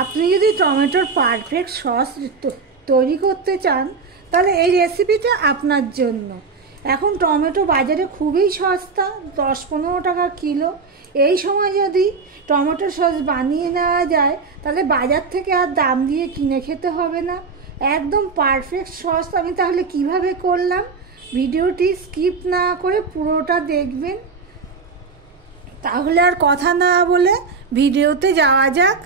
আপনি যদি টমেটোর পারফেক্ট সস তৈরি করতে চান তাহলে এই রেসিপিটা আপনার জন্য। এখন টমেটো বাজারে খুবই সস্তা, 10-15 টাকা কিলো। এই সময় যদি টমেটো সস বানিয়ে নেওয়া যায় তাহলে বাজার থেকে আর দাম দিয়ে কিনে খেতে হবে না। একদম পারফেক্ট সস আমি তাহলে কিভাবে করলাম, ভিডিওটি স্কিপ না করে পুরোটা দেখবেন। তাহলে আর কথা না বলে ভিডিওতে যাওয়া যাক।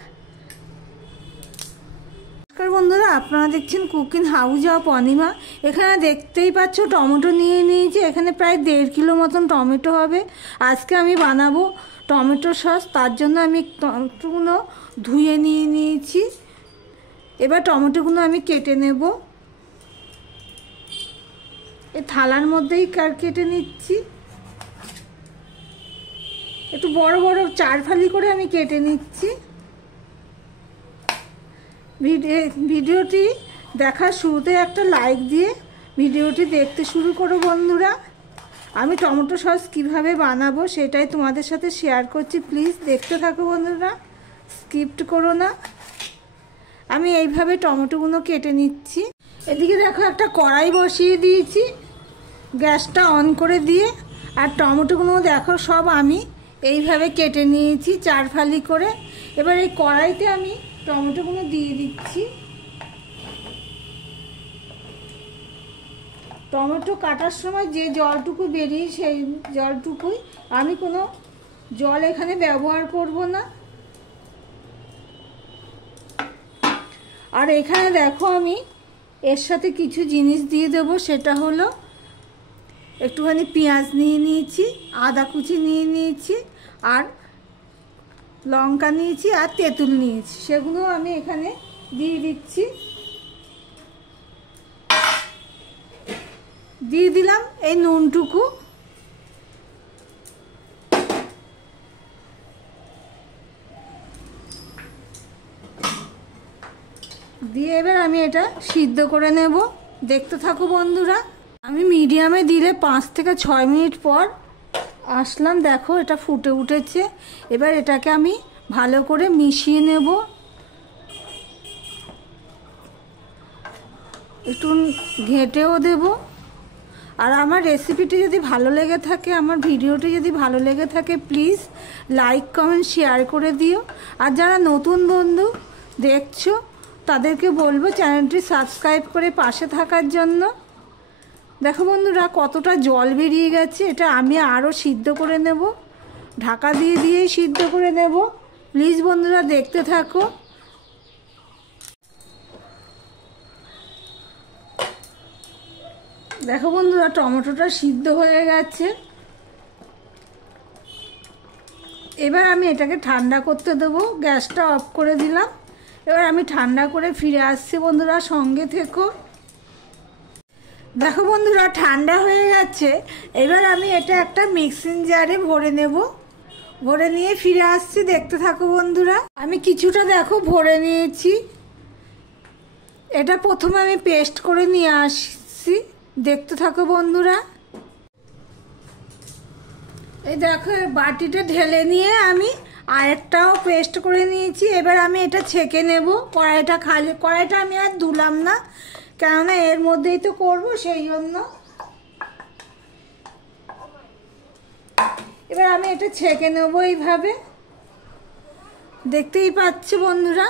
নমস্কার বন্ধুরা, আপনারা দেখছেন কুকিং হাউস অফ অনিমা। এখানে দেখতেই পাচ্ছ টমেটো নিয়ে নিয়েছি, এখানে প্রায় 1.5 কিলো মতন টমেটো হবে। আজকে আমি বানাবো টমেটো সস, তার জন্য আমি টমেটোগুলো ধুয়ে নিয়ে নিয়েছি। এবার টমেটোগুলো আমি কেটে নেব, এই থালার মধ্যেই কেটে নিচ্ছি। একটু বড় বড় 4 ফালি করে আমি কেটে নিচ্ছি। ভিডিওটি দেখার শুরুতে একটা লাইক দিয়ে ভিডিওটি দেখতে শুরু করো বন্ধুরা। আমি টমেটো সস কিভাবে বানাবো সেটাই তোমাদের সাথে শেয়ার করছি, প্লিজ দেখতে থাকো বন্ধুরা, স্কিপ করো না। আমি এইভাবে টমেটোগুলো কেটে নিচ্ছি। এদিকে দেখো একটা কড়াই বসিয়ে দিয়েছি, গ্যাসটা অন করে দিয়ে, আর টমেটোগুলো দেখো সব আমি এইভাবে কেটে নিয়েছি 4 ফালি করে। এবার এই কড়াইতে আমি টমেটোগুলো দিয়ে দিচ্ছি। টমেটো কাটার সময় যে জলটুকু বেরিয়ে সেই জলটুকুই, আমি কোনো জল এখানে ব্যবহার করব না। আর এখানে দেখো আমি এর সাথে কিছু জিনিস দিয়ে দেবো, সেটা হলো একটুখানি পেঁয়াজ নিয়ে নিয়েছি, আদা কুচি নিয়ে নিয়েছি, আর লঙ্কা নিয়েছি, আর তেঁতুল নিয়েছি, সেগুলো আমি এখানে দিয়ে দিচ্ছি। দিয়ে দিলাম এই নুনটুকু। দিয়ে এবার আমি এটা সিদ্ধ করে নেব, দেখতে থাকো বন্ধুরা। আমি মিডিয়ামে দিলে 5 থেকে 6 মিনিট পর আসলাম, দেখো এটা ফুটে উঠেছে। এবার এটাকে আমি ভালো করে মিশিয়ে নেব, একটু ঘেঁটেও দেব। আর আমার রেসিপিটি যদি ভালো লেগে থাকে, আমার ভিডিওটি যদি ভালো লেগে থাকে, প্লিজ লাইক কমেন্ট শেয়ার করে দিও। আর যারা নতুন বন্ধু দেখছো তাদেরকে বলবো চ্যানেলটি সাবস্ক্রাইব করে পাশে থাকার জন্য। দেখো বন্ধুরা কতটা জল বেরিয়ে গেছে, এটা আমি আরও সিদ্ধ করে নেব, ঢাকা দিয়ে দিয়েই সিদ্ধ করে নেব। প্লিজ বন্ধুরা দেখতে থাকো। দেখো বন্ধুরা টমেটোটা সিদ্ধ হয়ে গেছে। এবার আমি এটাকে ঠান্ডা করতে দেবো, গ্যাসটা অফ করে দিলাম। এবার আমি ঠান্ডা করে ফিরে আসছি বন্ধুরা, সঙ্গে থেকো। দেখো বন্ধুরা ঠান্ডা হয়ে গেছে। এবার আমি এটা একটা মিক্সিং জারে ভরে নেব, ভরে নিয়ে ফিরে আসছি, দেখতে থাকো বন্ধুরা। আমি কিছুটা দেখো ভরে নিয়েছি, এটা প্রথমে আমি পেস্ট করে নিয়ে আসছি, দেখতে থাকো বন্ধুরা। এই দেখো বাটিটা ঢেলে নিয়ে আমি আরেকটাও পেস্ট করে নিয়েছি। এবার আমি এটা ছেঁকে নেব। কড়াইটা খালি, কড়াইটা আমি আর ধুলাম না, কেননা এর মধ্যেই তো করবো, সেই জন্য। এবার আমি এটা ছেঁকে নেব এইভাবে, দেখতেই পাচ্ছ বন্ধুরা।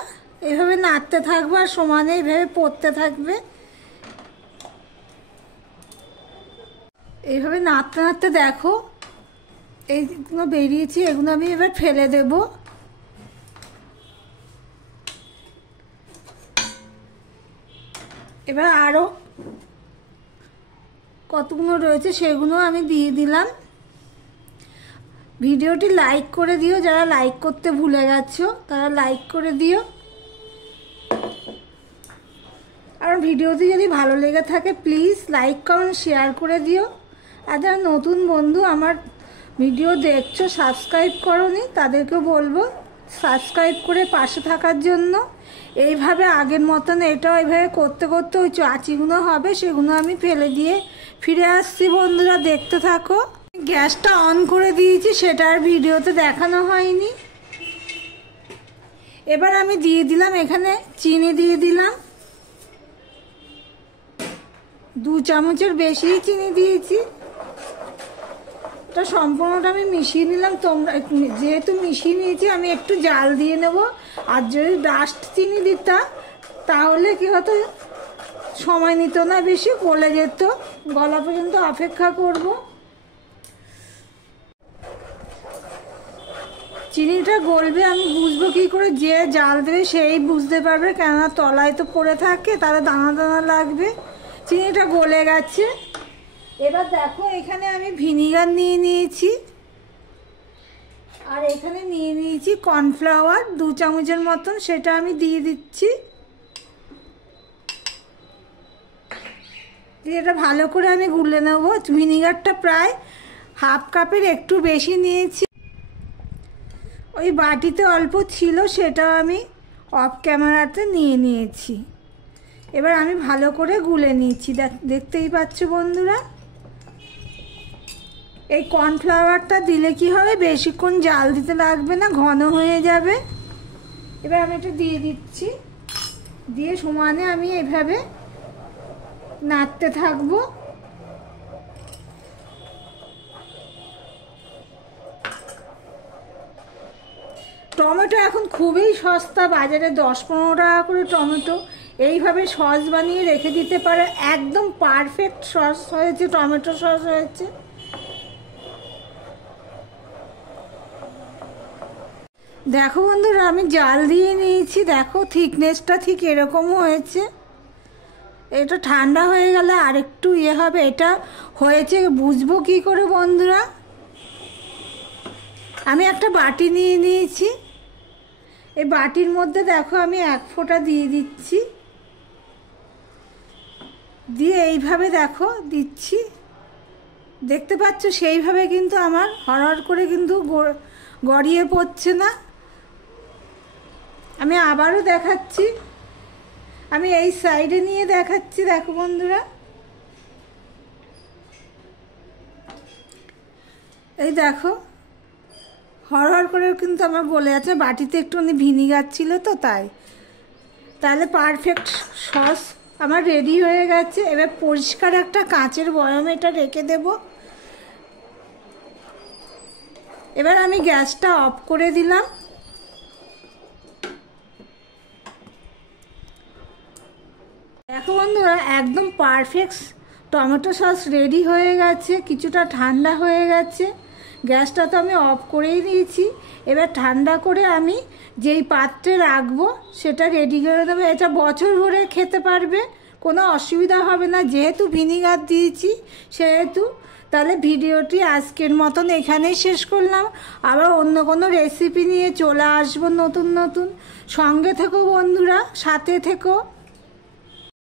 এইভাবে নাড়তে থাকবে আর সমানে এইভাবে পড়তে থাকবে। এইভাবে নাড়তে নাড়তে দেখো এইগুলো বেরিয়েছে, এগুলো আমি এবার ফেলে দেব। এবার আরও কতগুলো রয়েছে সেগুলো আমি দিয়ে দিলাম। ভিডিওটি লাইক করে দিও, যারা লাইক করতে ভুলে গেছো তারা লাইক করে দিও। আর ভিডিওটি যদি ভালো লেগে থাকে প্লিজ লাইক কমেন্ট শেয়ার করে দিও। আর যারা নতুন বন্ধু আমার ভিডিও দেখছো সাবস্ক্রাইব করোনি, তাদেরকে বলবো সাবস্ক্রাইব করে পাশে থাকার জন্য। এইভাবে আগের মতন এটাও এইভাবে করতে করতে ওই চাচিগুলো হবে, সেগুলো আমি ফেলে দিয়ে ফিরে আসছি বন্ধুরা, দেখতে থাকো। গ্যাসটা অন করে দিয়েছি, সেটা আর ভিডিওতে দেখানো হয়নি। এবার আমি দিয়ে দিলাম এখানে চিনি দিয়ে দিলাম, 2 চামচের বেশি চিনি দিয়েছি। এটা সম্পূর্ণটা আমি মিশিয়ে নিলাম। তোমরা যেহেতু মিশিয়ে নিয়েছি আমি একটু জাল দিয়ে নেব। আর যদি ডাস্ট চিনি দিতাম তাহলে কি হতো, সময় নিত না, বেশি গলে যেত। গলা পর্যন্ত অপেক্ষা করব। চিনিটা গলবে আমি বুঝবো কি করে, যে জাল দেবে সেই বুঝতে পারবে, কেননা তলায় তো পড়ে থাকে, তাহলে দানা দানা লাগবে। চিনিটা গলে গেছে। এবার দেখো এখানে আমি ভিনিগার নিয়ে নিয়েছি, আর এখানে নিয়ে নিয়েছি কর্নফ্লাওয়ার 2 চামচের মতন, সেটা আমি দিয়ে দিচ্ছি। দিয়ে এটা ভালো করে আমি গুলে নেব। ভিনিগারটা প্রায় 1/2 কাপের একটু বেশি নিয়েছি। ওই বাটিতে অল্প ছিল, সেটা আমি অফ ক্যামেরাতে নিয়ে নিয়েছি। এবার আমি ভালো করে গুলে নিয়েছি, দেখতেই পাচ্ছ বন্ধুরা। এই কর্নফ্লাওয়ারটা দিলে কি হবে, বেশিক্ষণ জাল দিতে লাগবে না, ঘন হয়ে যাবে। এবার আমি এটা দিয়ে দিচ্ছি, দিয়ে সমানে আমি এভাবে নাড়তে থাকবো। টমেটো এখন খুবই সস্তা, বাজারে 10-15 টাকা করে টমেটো। এইভাবে সস বানিয়ে রেখে দিতে পারে, একদম পারফেক্ট সস হয়েছে, টমেটো সস হয়েছে। দেখো বন্ধুরা আমি জাল দিয়ে নিয়েছি, দেখো থিকনেসটা ঠিক এরকম হয়েছে। এটা ঠান্ডা হয়ে গেলে আরেকটু হবে। এটা হয়েছে বুঝবো কি করে বন্ধুরা, আমি একটা বাটি নিয়ে নিয়েছি। এই বাটির মধ্যে দেখো আমি 1 ফোঁটা দিয়ে দিচ্ছি, দিয়ে এইভাবে দেখো দিচ্ছি, দেখতে পাচ্ছ সেইভাবে কিন্তু আমার হড়হড় করে কিন্তু গড়িয়ে পড়ছে না। আমি আবারও দেখাচ্ছি, আমি এই সাইডে নিয়ে দেখাচ্ছি, দেখো বন্ধুরা। এই দেখো হড়হড় করে কিন্তু আমার গলে আছে, বাটিতে একটুখানি ভিনিগার ছিল তো তাই। তাহলে পারফেক্ট সস আমার রেডি হয়ে গেছে। এবার পরিষ্কার একটা কাঁচের বয়ামে এটা রেখে দেব। এবার আমি গ্যাসটা অফ করে দিলাম। দেখো বন্ধুরা একদম পারফেক্ট টমেটো সস রেডি হয়ে গেছে। কিছুটা ঠান্ডা হয়ে গেছে, গ্যাসটা তো আমি অফ করেই দিয়েছি। এবার ঠান্ডা করে আমি যেই পাত্রে রাখবো সেটা রেডি করে দেবো। এটা বছর ভরে খেতে পারবে, কোনো অসুবিধা হবে না, যেহেতু ভিনিগার দিয়েছি সেহেতু। তাহলে ভিডিওটি আজকের মতন এখানেই শেষ করলাম। আবার অন্য কোনো রেসিপি নিয়ে চলে আসবো নতুন নতুন। সঙ্গে থেকো বন্ধুরা, সাথে থেকো।